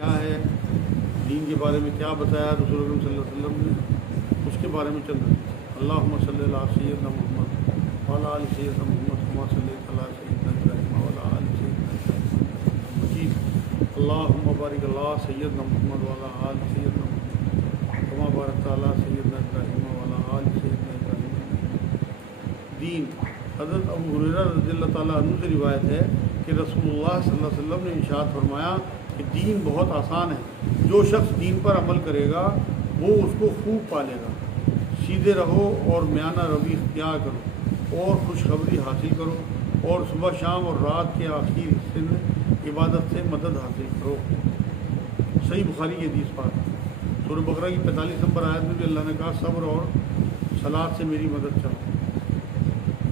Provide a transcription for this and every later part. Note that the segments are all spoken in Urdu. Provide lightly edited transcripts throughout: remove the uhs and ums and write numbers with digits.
کیا ہے، دین کے بارے میں کیا بتایا رسول اکرم صلی اللہ علیہ وسلم نے، اس کے بارے میں چند حدیث۔ اللہم صلی علی سیدنا محمد وعلی آل سیدنا محمد کما صلیت علی سیدنا ابراہیم وعلی آل سیدنا ابراہیم مجید۔ اللہم بارک علی سیدنا محمد وعلی آل سیدنا محمد کما بارکت علی سیدنا ابراہیم وعلی آل سیدنا ابراہیم دین۔ حضرت ابو ہریرہ رضی اللہ تعالیٰ عنہ سے روایت ہے کہ رسول اللہ صلی اللہ علیہ وسلم نے ارشاد فرمایا کہ دین بہت آسان ہے، جو شخص دین پر عمل کرے گا وہ اس کو خوب پالے گا۔ سیدھے رہو اور میانہ روی اختیار کرو اور خوشخبری حاصل کرو اور صبح شام اور رات کے آخری حصے میں عبادت سے مدد حاصل کرو۔ صحیح بخاری کی حدیث پاک۔ سورہ بقرہ کی 45 نمبر آیت میں بھی اللہ نے کہا صبر اور صلاۃ سے میری مدد چاہو۔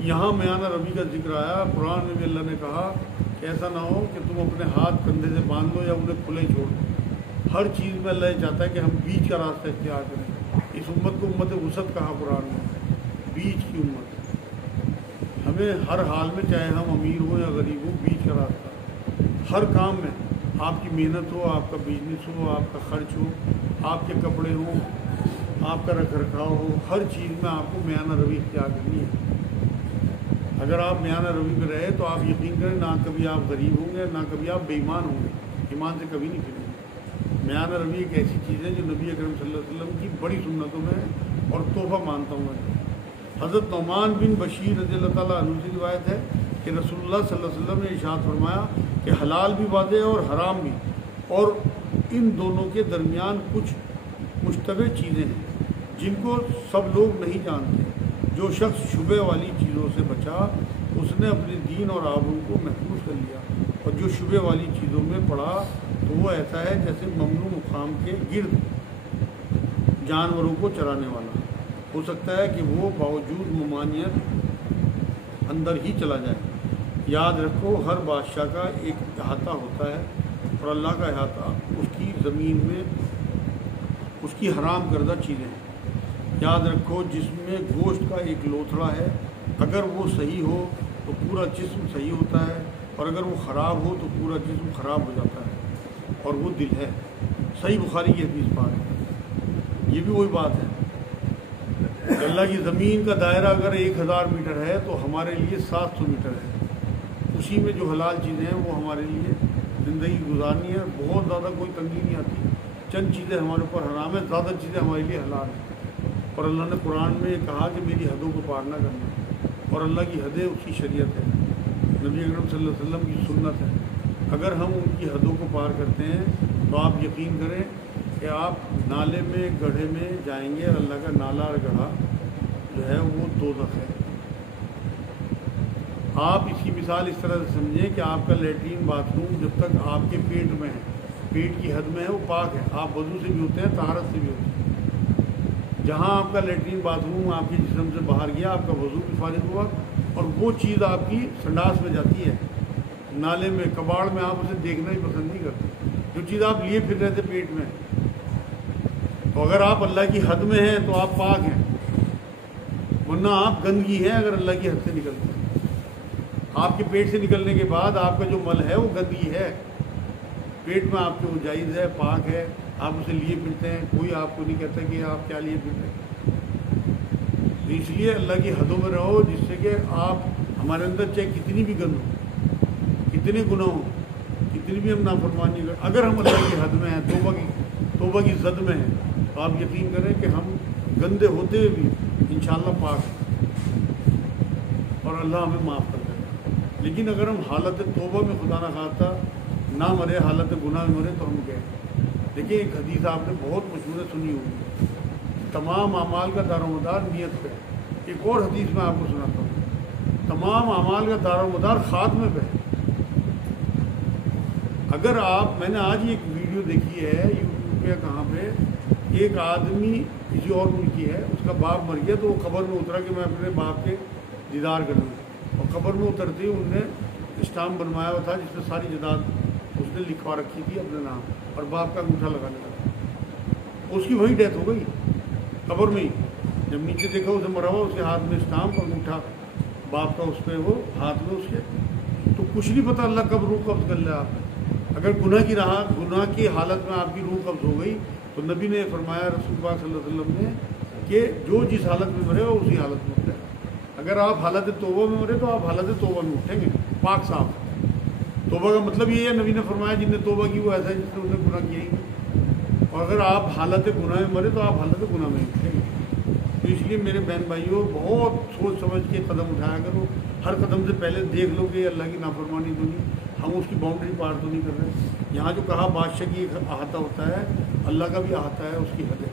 یہاں میانہ روی کا ذکر آیا۔ قرآن میں بھی اللہ نے کہا کہ ایسا نہ ہو کہ تم اپنے ہاتھ کندھے سے باندھ لو یا انہیں کھلے چھوڑ دو۔ ہر چیز میں اللہ یہ چاہتا ہے کہ ہم بیچ کا راستہ اختیار کریں۔ اس امت کو امت وسط کہا قرآن میں، بیچ کی امت۔ ہمیں ہر حال میں، چاہے ہم امیر ہوں یا غریب ہوں، بیچ کا راستہ۔ ہر کام میں آپ کی محنت ہو، آپ کا بزنس ہو، آپ کا خرچ ہو، آپ کے کپڑے ہوں، آپ کا رکھ رکھاؤ ہو، ہر چیز میں آپ کو میانہ روی اختیار کرنی ہے۔ اگر آپ میانہ روی پہ رہے تو آپ یقین کریں نہ کبھی آپ غریب ہوں گے، نہ کبھی آپ بے ایمان ہوں گے، ایمان سے کبھی نہیں پھریں گے۔ میانہ روی ایک ایسی چیز ہے جو نبی اکرم صلی اللہ علیہ وسلم کی بڑی سنتوں میں اور تحفہ مانتا ہوں میں۔ حضرت نعمان بن بشیر رضی اللہ تعالیٰ عنہ سے روایت ہے کہ رسول اللہ صلی اللہ علیہ وسلم نے ارشاد فرمایا کہ حلال بھی واضح ہے اور حرام بھی، اور ان دونوں کے درمیان کچھ مشتبہ چیزیں ہیں جن کو سب لوگ نہیں جانتے۔ جو شخص شبہ والی چیزوں سے بچا اس نے اپنے دین اور آبرو کو محفوظ کر لیا، اور جو شبہ والی چیزوں میں پڑا تو وہ ایسا ہے جیسے ممنوع مقام کے گرد جانوروں کو چرانے والا۔ ہو سکتا ہے کہ وہ باوجود ممانعت اندر ہی چلا جائے۔ یاد رکھو ہر بادشاہ کا ایک احاطہ ہوتا ہے، اور اللہ کا احاطہ اس کی زمین میں اس کی حرام کردہ چیزیں ہیں۔ یاد رکھو جسم میں گوشت کا ایک لوتھڑا ہے، اگر وہ صحیح ہو تو پورا جسم صحیح ہوتا ہے، اور اگر وہ خراب ہو تو پورا جسم خراب ہو جاتا ہے، اور وہ دل ہے۔ صحیح بخاری کی حدیث پاک ہے۔ یہ بھی وہی بات ہے کہ اللہ کی زمین کا دائرہ اگر 1000 میٹر ہے تو ہمارے لیے 700 میٹر ہے۔ اسی میں جو حلال چیزیں ہیں وہ ہمارے لیے زندگی گزارنی ہے، بہت زیادہ کوئی تنگی نہیں آتی۔ چند چیزیں ہمارے اوپر حرام ہیں، زیادہ چیزیں ہمارے لیے حلال ہیں۔ اور اللہ نے قرآن میں کہا کہ میری حدوں کو پار نہ کرنا، اور اللہ کی حدیں اس کی شریعت ہے، نبی اکرم صلی اللہ علیہ وسلم کی سنت ہے۔ اگر ہم ان کی حدوں کو پار کرتے ہیں تو آپ یقین کریں کہ آپ نالے میں گڑھے میں جائیں گے، اور اللہ کا نالا اور گڑھا جو ہے وہ دوزخ ہے۔ آپ اس کی مثال اس طرح سے سمجھیں کہ آپ کا لیٹرین باتھ روم جب تک آپ کے پیٹ میں ہے، پیٹ کی حد میں ہے، وہ پاک ہے، آپ وضو سے بھی ہوتے ہیں، طہارت سے بھی ہوتے ہیں۔ جہاں آپ کا لیٹرین باتھ روم آپ کے جسم سے باہر گیا، آپ کا وضو بھی فارغ ہوا، اور وہ چیز آپ کی سنڈاس میں جاتی ہے، نالے میں، کباڑ میں، آپ اسے دیکھنا ہی پسند نہیں کرتے۔ جو چیز آپ لیے پھر رہے تھے پیٹ میں، تو اگر آپ اللہ کی حد میں ہیں تو آپ پاک ہیں، ورنہ آپ گندگی ہیں اگر اللہ کی حد سے نکلتے ہیں۔ آپ کے پیٹ سے نکلنے کے بعد آپ کا جو مل ہے وہ گندگی ہے، پیٹ میں آپ کے وہ جائز ہے، پاک ہے، آپ اسے لیے پھرتے ہیں، کوئی آپ کو نہیں کہتا کہ آپ کیا لیے پھرتے ہیں۔ تو اس لیے اللہ کی حدوں میں رہو، جس سے کہ آپ ہمارے اندر چاہے کتنی بھی گند ہو، کتنے گناہ ہوں، کتنی بھی ہم نافرمانی کریں، اگر ہم اللہ کی حد میں ہیں، توبہ کی زد میں ہیں، تو آپ یقین کریں کہ ہم گندے ہوتے ہوئے بھی انشاءاللہ پاک ہیں، اور اللہ ہمیں معاف کر دے گا۔ لیکن اگر ہم حالت توبہ میں خدا نہ خواستہ نہ مرے، حالت گناہ میں مرے، تو ہم کہیں۔ دیکھیں ایک حدیث آپ نے بہت مشہور سنی ہوگی، تمام اعمال کا دار و مدار نیت پہ ہے۔ ایک اور حدیث میں آپ کو سناتا ہوں، تمام اعمال کا دار و مدار خاتمے پہ ہے۔ اگر آپ، میں نے آج ہی ایک ویڈیو دیکھی ہے یوٹیوب پہ کہاں پہ، ایک آدمی کسی اور ملک کی ہے، اس کا باپ مر گیا تو وہ قبر میں اترا کہ میں اپنے باپ کے دیدار کروں، اور قبر میں اترتے ہی انہوں نے اسٹامپ بنوایا ہوا تھا جس میں ساری جائیداد اس نے لکھوا رکھی تھی اپنے نام، اور باپ کا انگوٹھا لگانے لگا۔ اس کی وہی ڈیتھ ہو گئی قبر میں ہی، جب نیچے دیکھا اسے مرا ہوا، اس کے ہاتھ میں اسٹامپ، انگوٹھا باپ کا اس پہ، وہ ہاتھ میں اس کے، تو کچھ نہیں پتہ اللہ کب روح قبض کر لے آپ۔ اگر گناہ کی حالت میں آپ کی روح قبض ہو گئی تو نبی نے فرمایا رسول اللہ صلی اللہ علیہ وسلم نے کہ جو جس حالت میں مرے گا اسی حالت میں اٹھے گا. اگر آپ حالت توبہ میں مرے تو آپ حالت توبہ میں اٹھیں گے پاک صاف. توبہ کا مطلب یہ ہے نبی نے فرمایا جن نے توبہ کی وہ ایسا ہے جس نے اس نے گناہ کیا ہی نہیں. اور اگر آپ حالت گناہ میں مرے تو آپ حالت گناہ میں اٹھیں گے. تو اس لیے میرے بہن بھائیوں بہت سوچ سمجھ کے قدم اٹھایا کرو. ہر قدم سے پہلے دیکھ لو کہ اللہ کی نافرمانی تو نہیں, ہم اس کی باؤنڈری پار تو نہیں کر رہے. یہاں جو کہا بادشاہ کی ایک احاطہ ہوتا ہے, اللہ کا بھی احاطہ ہے, اس کی حد ہے.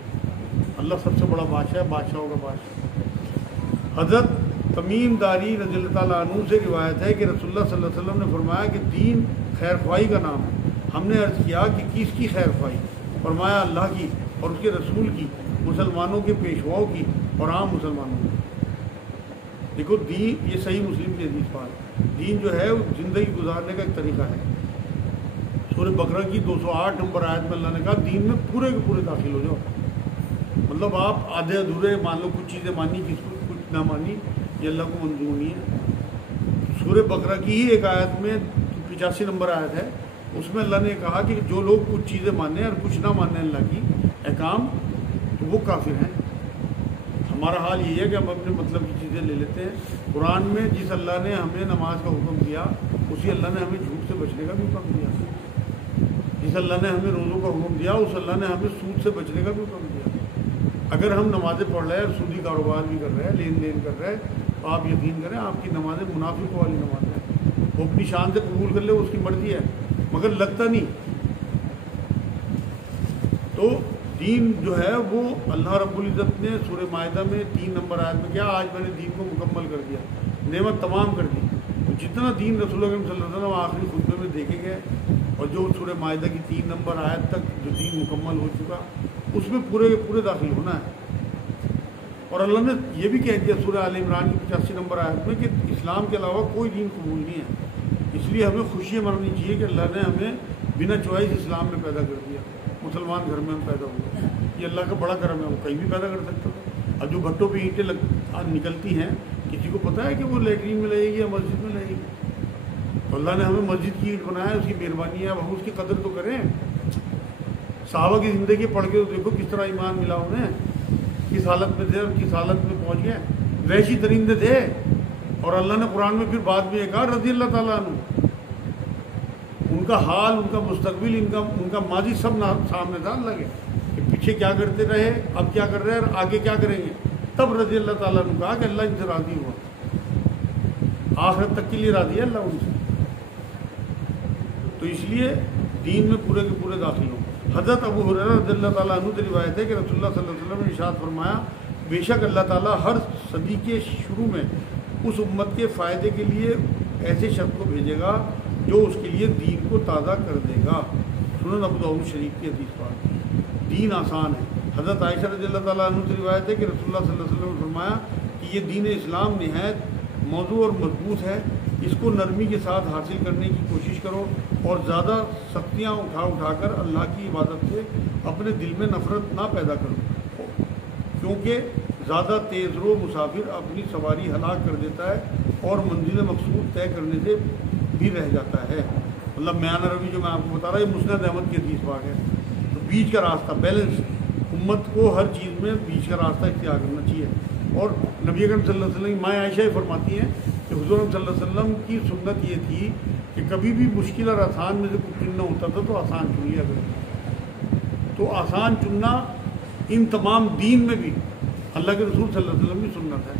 اللہ سب سے بڑا بادشاہ ہے, بادشاہوں کا بادشاہ. حضرت تمیم داری رضی اللہ تعالیٰ عنہ سے روایت ہے کہ رسول اللہ صلی اللہ علیہ وسلم نے فرمایا کہ دین خیر خواہی کا نام ہے. ہم نے عرض کیا کہ کس کی خیر خواہی؟ فرمایا اللہ کی اور اس کے رسول کی, مسلمانوں کے پیشواؤں کی اور عام مسلمانوں کی. دیکھو دین, یہ صحیح مسلم کی حدیث بات ہے. دین جو ہے وہ زندگی گزارنے کا ایک طریقہ ہے. سورہ بقرہ کی 208 نمبر آیت میں اللہ نے کہا دین میں پورے کے پورے داخل ہو جاؤ. مطلب آپ آدھے ادھورے مان لو, کچھ چیزیں مانی کچھ نہ مانی, یہ اللہ کو منظور نہیں ہے. سورہ بقرہ کی ہی ایک آیت میں 85 نمبر آیت ہے, اس میں اللہ نے کہا کہ جو لوگ کچھ چیزیں مانیں اور کچھ نہ مانیں اللہ کی احکام تو وہ کافر ہیں. ہمارا حال یہ ہے کہ ہم اپنے مطلب کی چیزیں لے لیتے ہیں. قرآن میں جس اللہ نے ہمیں نماز کا حکم دیا اسی اللہ نے ہمیں جھوٹ سے بچنے کا بھی حکم دیا. جس اللہ نے ہمیں روزوں کا حکم دیا اس اللہ نے ہمیں سود سے بچنے کا بھی حکم دیا. اگر ہم نمازیں پڑھ رہے ہیں, سودی کاروبار بھی کر رہے ہیں, لین دین کر رہے ہیں, تو آپ یقین کریں آپ کی نمازیں منافقوں والی نمازیں ہیں. وہ اپنی شان سے قبول کر لے, اس کی مرضی ہے, مگر لگتا نہیں. تو دین جو ہے وہ اللہ رب العزت نے سورہ مائدہ میں 3 نمبر آیت میں کیا, آج میں نے دین کو مکمل کر دیا, نعمت تمام کر دی. تو جتنا دین رسول اللہ صلی اللہ علیہ وسلم آخری خطبے میں دیکھے گئے اور جو سورہ مائدہ کی 3 نمبر آیت تک جو دین مکمل ہو چکا اس میں پورے کے پورے داخل ہونا ہے. اور اللہ نے یہ بھی کہہ دیا سورہ آل عمران کی 85 نمبر آیت میں کہ اسلام کے علاوہ کوئی دین قبول نہیں ہے. اس لیے ہمیں خوشیاں منانی چاہیے کہ اللہ نے ہمیں بنا چوائس اسلام میں پیدا کر دیا, مسلمان گھر میں ہم پیدا ہوئے. یہ اللہ کا بڑا کرم ہے, وہ کہیں بھی پیدا کر سکتا ہے. اب جو بھٹوں پہ اینٹیں نکلتی ہیں, کسی کو پتہ ہے کہ وہ لیٹرین میں لگے گی یا مسجد میں لگے گی؟ تو اللہ نے ہمیں مسجد کی اینٹ بنایا, اس کی مہربانی ہے, اب ہم اس کی قدر تو کریں. صحابہ کی زندگی پڑھ کے تو دیکھو کس طرح ایمان ملا انہیں, کس حالت میں تھے اور کس حالت میں پہنچ گئے. وحشی درندے تھے, اور اللہ نے قرآن میں پھر بعد میں یہ کہا رضی اللہ تعالیٰ عنہ, ان کا حال, ان کا مستقبل, ان کا ماضی سب سامنے تھا اللہ کے, کہ پیچھے کیا کرتے رہے, اب کیا کر رہے ہیں اور آگے کیا کریں گے. تب رضی اللہ تعالیٰ عنہ کہا کہ اللہ ان سے راضی ہوا, آخرت تک کے لیے راضی ہے اللہ ان سے. تو اس لیے دین میں پورے کے پورے داخل ہوں. حضرت ابو ہریرہ رضی اللہ تعالیٰ عنہ سے روایت ہے کہ رسول اللہ صلی اللہ علیہ وسلم نے ارشاد فرمایا بے شک اللہ تعالیٰ ہر صدی کے شروع میں اس امت کے فائدے کے لیے ایسے شخص کو بھیجے گا جو اس کے لیے دین کو تازہ کر دے گا. سنن ابو داؤد شریف کی حدیث پاک. دین آسان ہے. حضرت عائشہ رضی اللہ تعالیٰ عنہ سے روایت ہے کہ رسول اللہ صلی اللہ علیہ وسلم نے فرمایا کہ یہ دین اسلام نہایت موضوع اور مضبوط ہے, اس کو نرمی کے ساتھ حاصل کرنے کی کوشش کرو اور زیادہ سختیاں اٹھا کر اللہ کی عبادت سے اپنے دل میں نفرت نہ پیدا کرو, کیونکہ زیادہ تیز رو مسافر اپنی سواری ہلاک کر دیتا ہے اور منزل مقصود طے کرنے سے بھی رہ جاتا ہے. مطلب میانہ روی جو میں آپ کو بتا رہا ہوں یہ مسند احمد کی حدیث پاک ہے. تو بیچ کا راستہ, بیلنس, امت کو ہر چیز میں بیچ کا راستہ اختیار کرنا چاہیے. اور نبی اکرم صلی اللہ علیہ وسلم ماں عائشہ فرماتی ہیں کہ حضور صلی اللہ علیہ وسلم کی سنت یہ تھی کہ کبھی بھی مشکل اور آسان میں سے کچھ چننا ہوتا تھا تو آسان چن لیا کرے. تو آسان چننا ان تمام دین میں بھی اللہ کے رسول صلی اللہ علیہ وسلم کی سنت ہے.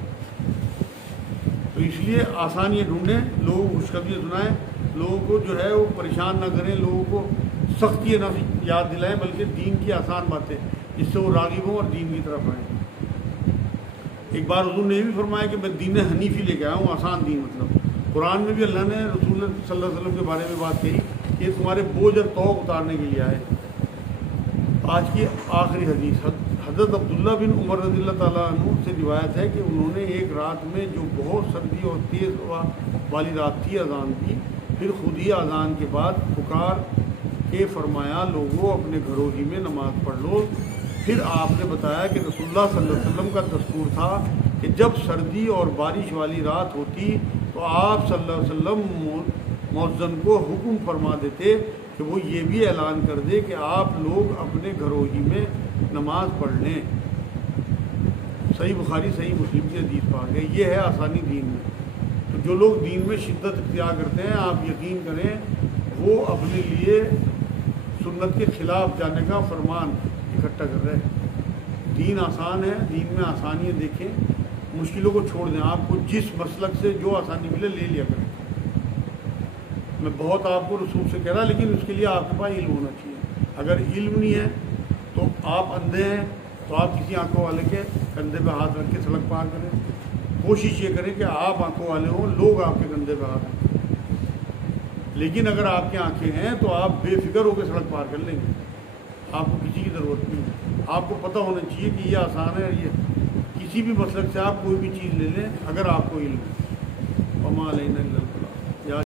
تو اس لیے آسانیاں ڈھونڈیں, لوگوں کو خوشخبریاں سنائیں, لوگوں کو جو ہے وہ پریشان نہ کریں, لوگوں کو سختیاں نہ یاد دلائیں بلکہ دین کی آسان باتیں جس سے وہ راغب ہوں اور دین کی طرف آئیں. ایک بار حضور نے یہ بھی فرمایا کہ میں دین حنیفی لے کے آیا ہوں, آسان دین. مطلب قرآن میں بھی اللہ نے رسول صلی اللہ علیہ وسلم کے بارے میں بات کہی کہ یہ تمہارے بوجھ اور توق اتارنے کے لیے آئے. آج کی آخری حدیث حضرت عبداللہ بن عمر رضی اللہ تعالیٰ عنہ سے روایت ہے کہ انہوں نے ایک رات میں جو بہت سردی اور تیز والی رات تھی اذان کی, پھر خود ہی اذان کے بعد پکار کے فرمایا لوگوں اپنے گھروں ہی میں نماز پڑھ لو. پھر آپ نے بتایا کہ رسول اللہ صلی اللہ علیہ وسلم کا دستور تھا کہ جب سردی اور بارش والی رات ہوتی تو آپ صلی اللہ علیہ وسلم مؤذن کو حکم فرما دیتے کہ وہ یہ بھی اعلان کر دے کہ آپ لوگ اپنے گھروں ہی میں نماز پڑھ لیں۔ صحیح بخاری صحیح مسلم کی حدیث پاک ہے، یہ ہے آسانی دین میں۔ تو جو لوگ دین میں شدت اختیار کرتے ہیں، آپ یقین کریں وہ اپنے لیے سنت کے خلاف جانے کا فرمان اکٹھا کر رہے ہیں۔ دین آسان ہے، دین میں آسانیاں دیکھیں، مشکلوں کو چھوڑ دیں۔ آپ کو جس مسلک سے جو آسانی ملے لے لیا کریں۔ میں بہت آپ کو رسول سے کہہ رہا، لیکن اس کے لیے آپ کے پاس علم ہونا چاہیے۔ اگر علم نہیں ہے تو آپ اندھے ہیں تو آپ کسی آنکھوں والے کے کندھے پہ ہاتھ رکھ کے سڑک پار کریں۔ کوشش یہ کریں کہ آپ آنکھوں والے ہوں، لوگ آپ کے کندھے پہ ہاتھ رکھیں۔ لیکن اگر آپ کی آنکھیں ہیں تو آپ بے فکر ہو کے سڑک پار کر لیں گے، آپ کو کسی کی ضرورت نہیں ہے۔ آپ کو پتہ ہونا چاہیے کہ یہ آسان ہے، یہ کسی بھی مسلک سے آپ کوئی بھی چیز لے لیں اگر آپ کو علم ہے۔ وما علینا الا البلاغ۔